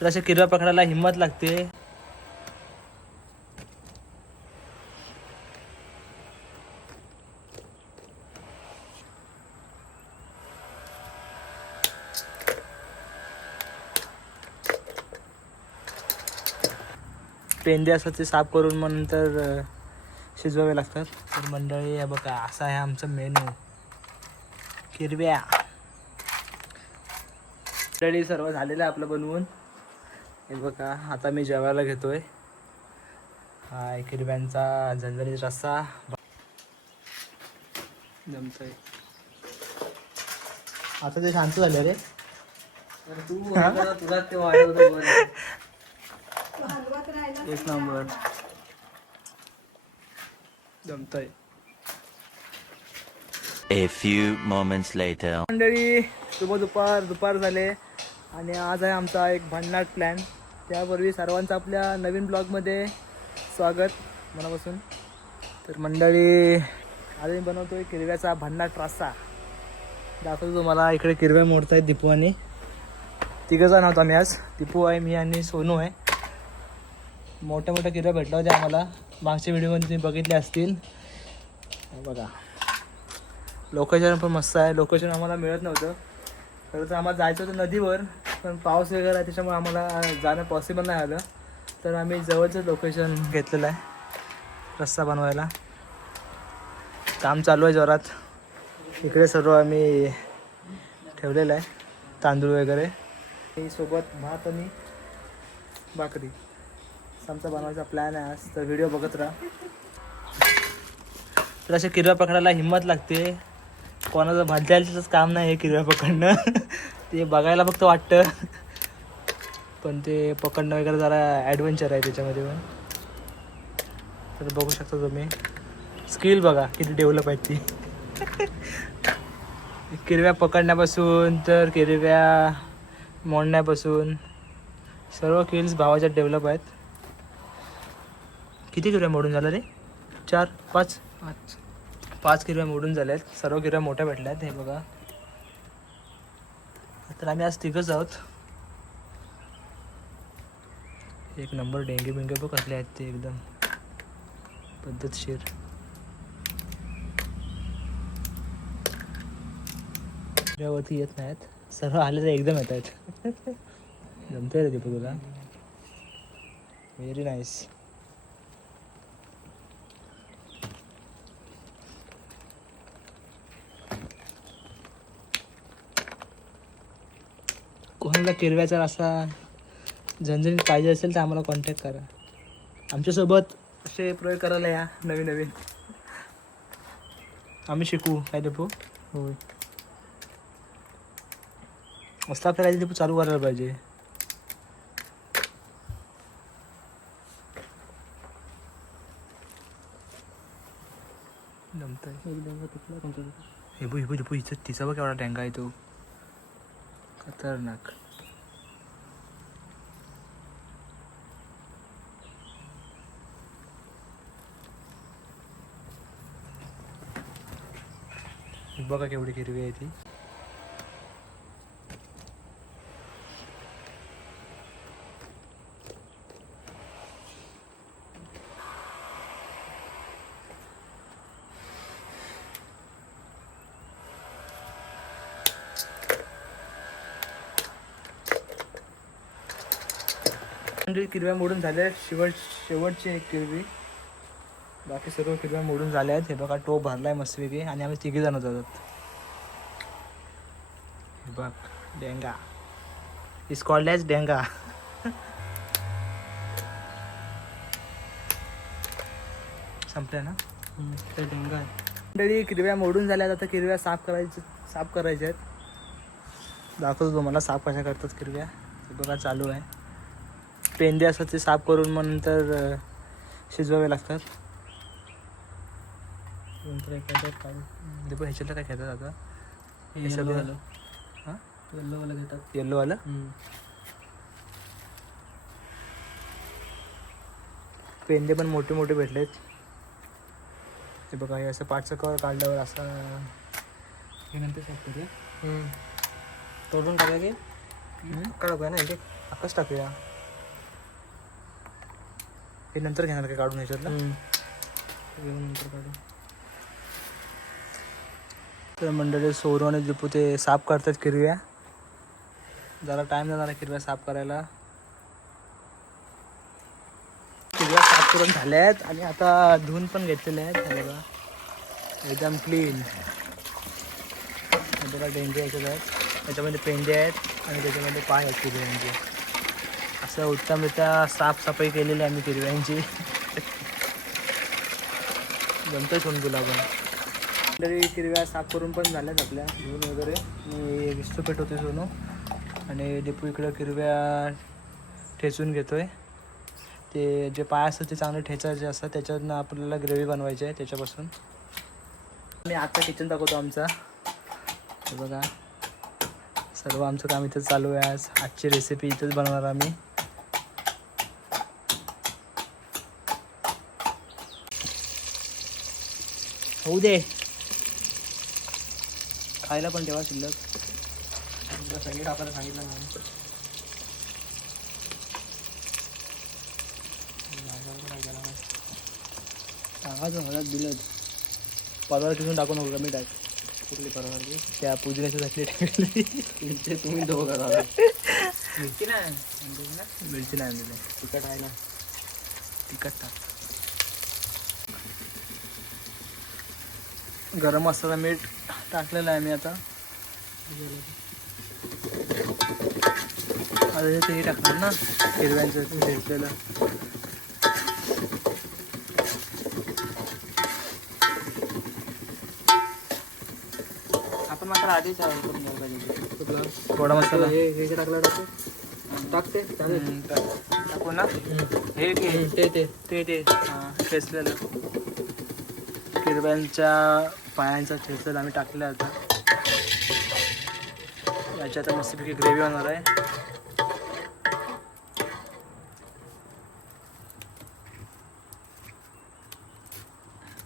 तर अशा किरव्या पकडायला हिंमत लागते. पेंदे असतात ते साफ करून मग नंतर शिजवावे लागतात. तर मंडळी हे बघा, असा आहे आमचा मेनू किरव्या. मंडळी सर्व झालेलं आहे आपलं बनवून. हे बघा, आता मी जेवायला घेतोय. हा किरव्यांचा झणझणीत रस्सा जमतोय. आता ते शांत झालं रे. तू तुला ते वाढवतो. एक number जमतोय. A few moments later. मंडळी शुभ दुपार झाले आणि आज आहे आमचा एक भन्नाट प्लॅन. त्यापूर्वी सर्वांचं आपल्या नवीन ब्लॉगमध्ये स्वागत मनापासून. तर मंडळी आज मी बनवतोय किरव्याचा भन्नाट रस्सा. दाखवतो तुम्हाला. इकडे किरव्या मोडत आहेत दीपू आणि तिघंजण आहोत आम्ही आज. दीपू आहे, मी आणि सोनू आहे. मोठ्या मोठ्या किरव्या भेटल्या होत्या आम्हाला, मागच्या व्हिडिओमध्ये तुम्ही बघितले असतील. बघा, लोकेशन पण मस्त आहे. लोकेशन आम्हाला मिळत नव्हतं. खरं तर आम्हाला जायचं होतं नदीवर, पण पाऊस वगैरे आहे त्याच्यामुळे आम्हाला जाणं पॉसिबल नाही झालं. तर आम्ही जवळचं लोकेशन घेतलेलं आहे रस्सा बनवायला. काम चालू आहे जोरात. इकडे सर्व आम्ही ठेवलेलं आहे तांदूळ वगैरे. सोबत भात आणि भाकरी आमचा बनवायचा प्लॅन आहे आज. तर व्हिडिओ बघत राहा. तर अशा किरव्या पकडायला हिंमत लागते. कोणाचं भाज्याचंच काम नाही हे किरव्या पकडणं. ते बघायला फक्त वाटतं, पण ते पकडणं वगैरे जरा ॲडव्हेंचर आहे त्याच्यामध्ये पण. तर बघू शकता तुम्ही, स्किल बघा किती डेव्हलप आहेत ती. किरव्या पकडण्यापासून तर किरव्या मोडण्यापासून सर्व स्किल्स भावाच्या डेव्हलप आहेत. किती किरव्या मोडून झाल्या रे? 4-5 किरव्या मोडून झाल्या आहेत. सर्व किरव्या मोठ्या भेटल्या आहेत. हे बघा, तर आम्ही आज तिघंच आहोत. एक नंबर डेंगे बिंगे पण कसले आहेत ते एकदम पद्धतशीर. किरव्यावरती येत नाहीत, सर्व आले तर एकदम येत आहेत. जमतंय रे दीपू तुला. Very nice. कोणाला किरव्याचा रस्सा झणझणीत पाहिजे असेल तर आम्हाला कॉन्टॅक्ट करा. आमच्यासोबत असे प्रयोग करायला या नवीन नवीन. आम्ही शिकू काय दीपू. होय, मस्त करायचं दीपू, चालू करायला पाहिजे. जमतंय. हे बघ दीपू, इथं तिचा बघ एवढा डेंगा आहे तो, खतरनाक. बघा केवढी हिरवी आहे ती. किरव्या मोडून झाल्या. शेवटची एक किरवी, बाकी सर्व किरव्या मोडून झाल्या आहेत. हे बघा, टोप भरलाय मस्तपैकी आणि आम्ही तिघे जण जातात. हे बघ, डेंगा इज कॉल्ड ॲज डेंगा. संपल्या ना ते डेंगा आहे. मंडळी किरव्या मोडून झाल्यात. आता किरव्या साफ करायच्या आहेत. दाखवतो तुम्हाला साफ कशा करतात किरव्या. हे बघा चालू आहे. पेंदे असतात ते साफ करून मग नंतर शिजवावे लागतात. नंतर देखो ह्याच्यातलं काय घेतात आता. हे सगळं हां येल्लोवाला घेतात. येल्लोवाला पेंदे पण मोठे मोठे भेटलेत. हे बघा, हे असं पाठचं कवर काढल्यावर असं हे नंतर साफ करूया. तोडून टाकायचे कडक आहे ना. आकाश टाकूया. हे नंतर घेणार काय काढून ह्याच्यातलं नंतर काढू. तर मंडळी सोरू आणि दीपू ते साफ करतात किरव्या. जरा टाइम जाणार आहे किरव्या साफ करायला. किरव्या साफ करून झाल्या आहेत आणि आता धुवून पण घेतलेल्या आहेत. हे बघा एकदम क्लीन. बघा डेंगे याच्यात आहेत, त्याच्यामध्ये पेंडे आहेत आणि त्याच्यामध्ये पाय आहेत किरव्यांचे. असं उत्तमरित्या साफसफाई केलेली आहे आम्ही किरव्यांची. जमतोय सोन तुला पण. तरी किरव्या साफ करून पण झाल्यात आपल्या धुवून वगैरे. मी विस्तू पेटवते सोनू आणि दीपू इकडं किरव्या ठेचून घेतोय. ते जे पाय असतात ते चांगले ठेचायचे असतात, त्याच्यातनं आपल्याला ग्रेव्ही बनवायची आहे त्याच्यापासून. मी आजचा किचन दाखवतो आमचा. हे बघा सर्व आमचं काम इथंच चालू आहे. आजची रेसिपी इथंच बनवणार आम्ही. होऊ दे खायला पण ठेवा शिल्लक. सगळे टाकायला सांगितलं म्हणून. सांगायचं हळद दिलं. परवा तिथून टाकू नको कमी टाक. कुठली परवा त्या पुदिन्याची चटणी टाकली. तुम्ही दोघं मिरची नाही मिरची नाही आणलेली. तिखट आहे ना. तिखट टाक. गरम मसाला मीठ टाकलेलं आहे मी आता. आता हे टाकणार ना हिरव्यांचं ठेचलेलं. आपण मात्र आधीच करून घ्यायला पाहिजे. थोडा मसाला हे टाकलं टाकते टाकू ना. हे ते हां ठेचलेलं किरव्यांच्या पायांचा ठेचलेलं आम्ही टाकलं आता. याची आता मस्तपैकी ग्रेव्ही होणार आहे.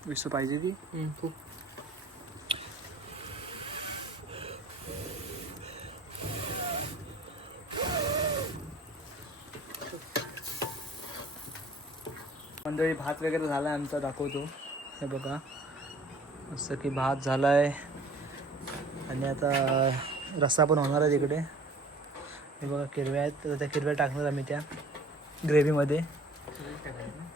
विसू पाहिजे ती खूप. मंडळी भात वगैरे झाला आहे आमचा, दाखवतो. हे बघा असं की भात झाला आहे आणि आता रस्सा पण होणार आहे तिकडे. हे बघा किरव्या आहेत, तर त्या किरव्या टाकणार आम्ही त्या ग्रेव्हीमध्ये.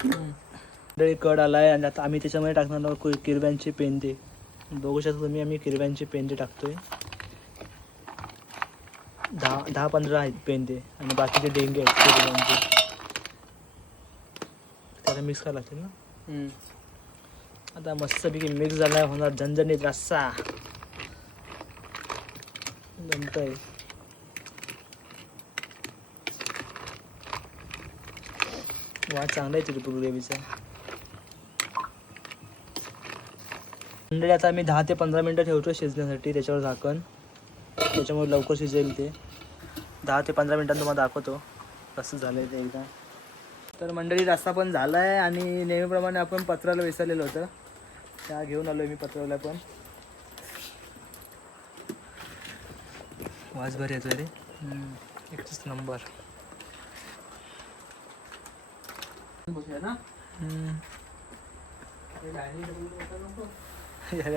मंडळी कड आला आहे आणि आता आम्ही त्याच्यामध्ये टाकणार आहोत किरव्यांचे पेंदे. बघू शकता तुम्ही आम्ही किरव्यांचे पेंदे टाकतोय. 10-15 आहेत पेंदे आणि बाकीचे डेंगे आहेत किरव्यांचे. त्याला मिक्स करायला लागतील ना. आता मस्तपैकी मिक्स झाला होणार झणझणीत रस्सा. जमतंय. वास चांगला आहे तिरुपती ग्रेव्हीचा. मंडळी आता मी 10 ते 15 मिनटं ठेवतो शिजण्यासाठी त्याच्यावर झाकण. त्याच्यामुळे लवकर शिजेल ते. 10 ते 15 मिनटांत तुम्हाला दाखवतो कसं झालं आहे ते एकदा. तर मंडळी रस्सा पण झाला आहे आणि नेहमीप्रमाणे आपण पत्राला विसरलेलं होतं, त्या घेऊन आलो मी पत्राला पण. वास बरं येतो रे. एकच number.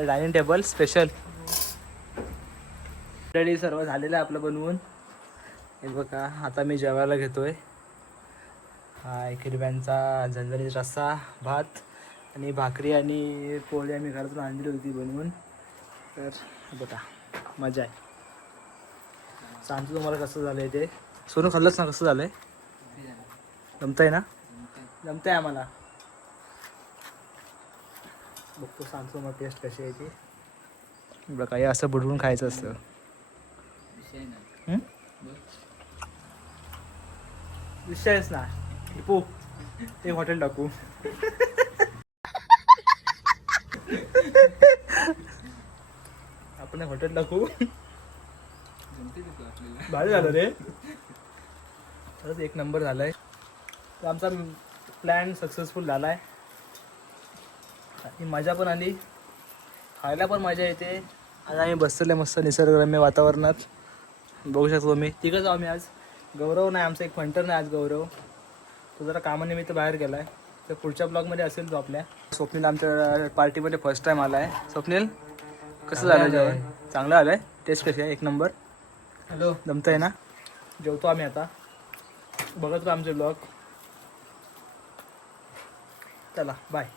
Dining table special. Already सर्व झालेलं आहे आपलं बनवून. हे बघा आता मी जेवायला घेतोय. हा किरव्यांचा झणझणीत रस्सा, भात आणि भाकरी आणि पोळी आम्ही घरातून आणली होती बनवून. तर बघा मजा आहे. सांगतो तुम्हाला कसं झालं आहे ते. सोनू खाल्लंच ना कसं झालं आहे. जमतंय ना. जमतंय आम्हाला. बघतो सांगतो मग टेस्ट कशी आहे ती. बघा हे असं बुडवून खायचं असतं. विषयच ना. टिपू ते हॉटेल टाकू. आपण हॉटेल टाकू. भारी झालं रे. खरंच एक नंबर झालाय. तर आमचा प्लॅन सक्सेसफुल झाला आहे आणि मजा पण आली, खायला पण मजा येते. आणि आम्ही बसलेले मस्त निसर्गरम्य वातावरणात. बघू शकतो मी तिघं जाऊ आम्ही आज. गौरव नाही, आमचा एक फंटर नाही आज गौरव. तो जरा कामानिमित्त बाहेर गेला आहे. तर पुढच्या ब्लॉगमध्ये असेल तो आपल्या. स्वप्नील आमच्या पार्टीमध्ये फर्स्ट टाईम आला आहे. स्वप्नील कसं झालं जेवण? चांगलं आलं आहे. टेस्ट कशी आहे? एक नंबर. हॅलो. जमतं आहे ना? जेवतो आम्ही आता. बघत राहा आमचे ब्लॉग. चला बाय.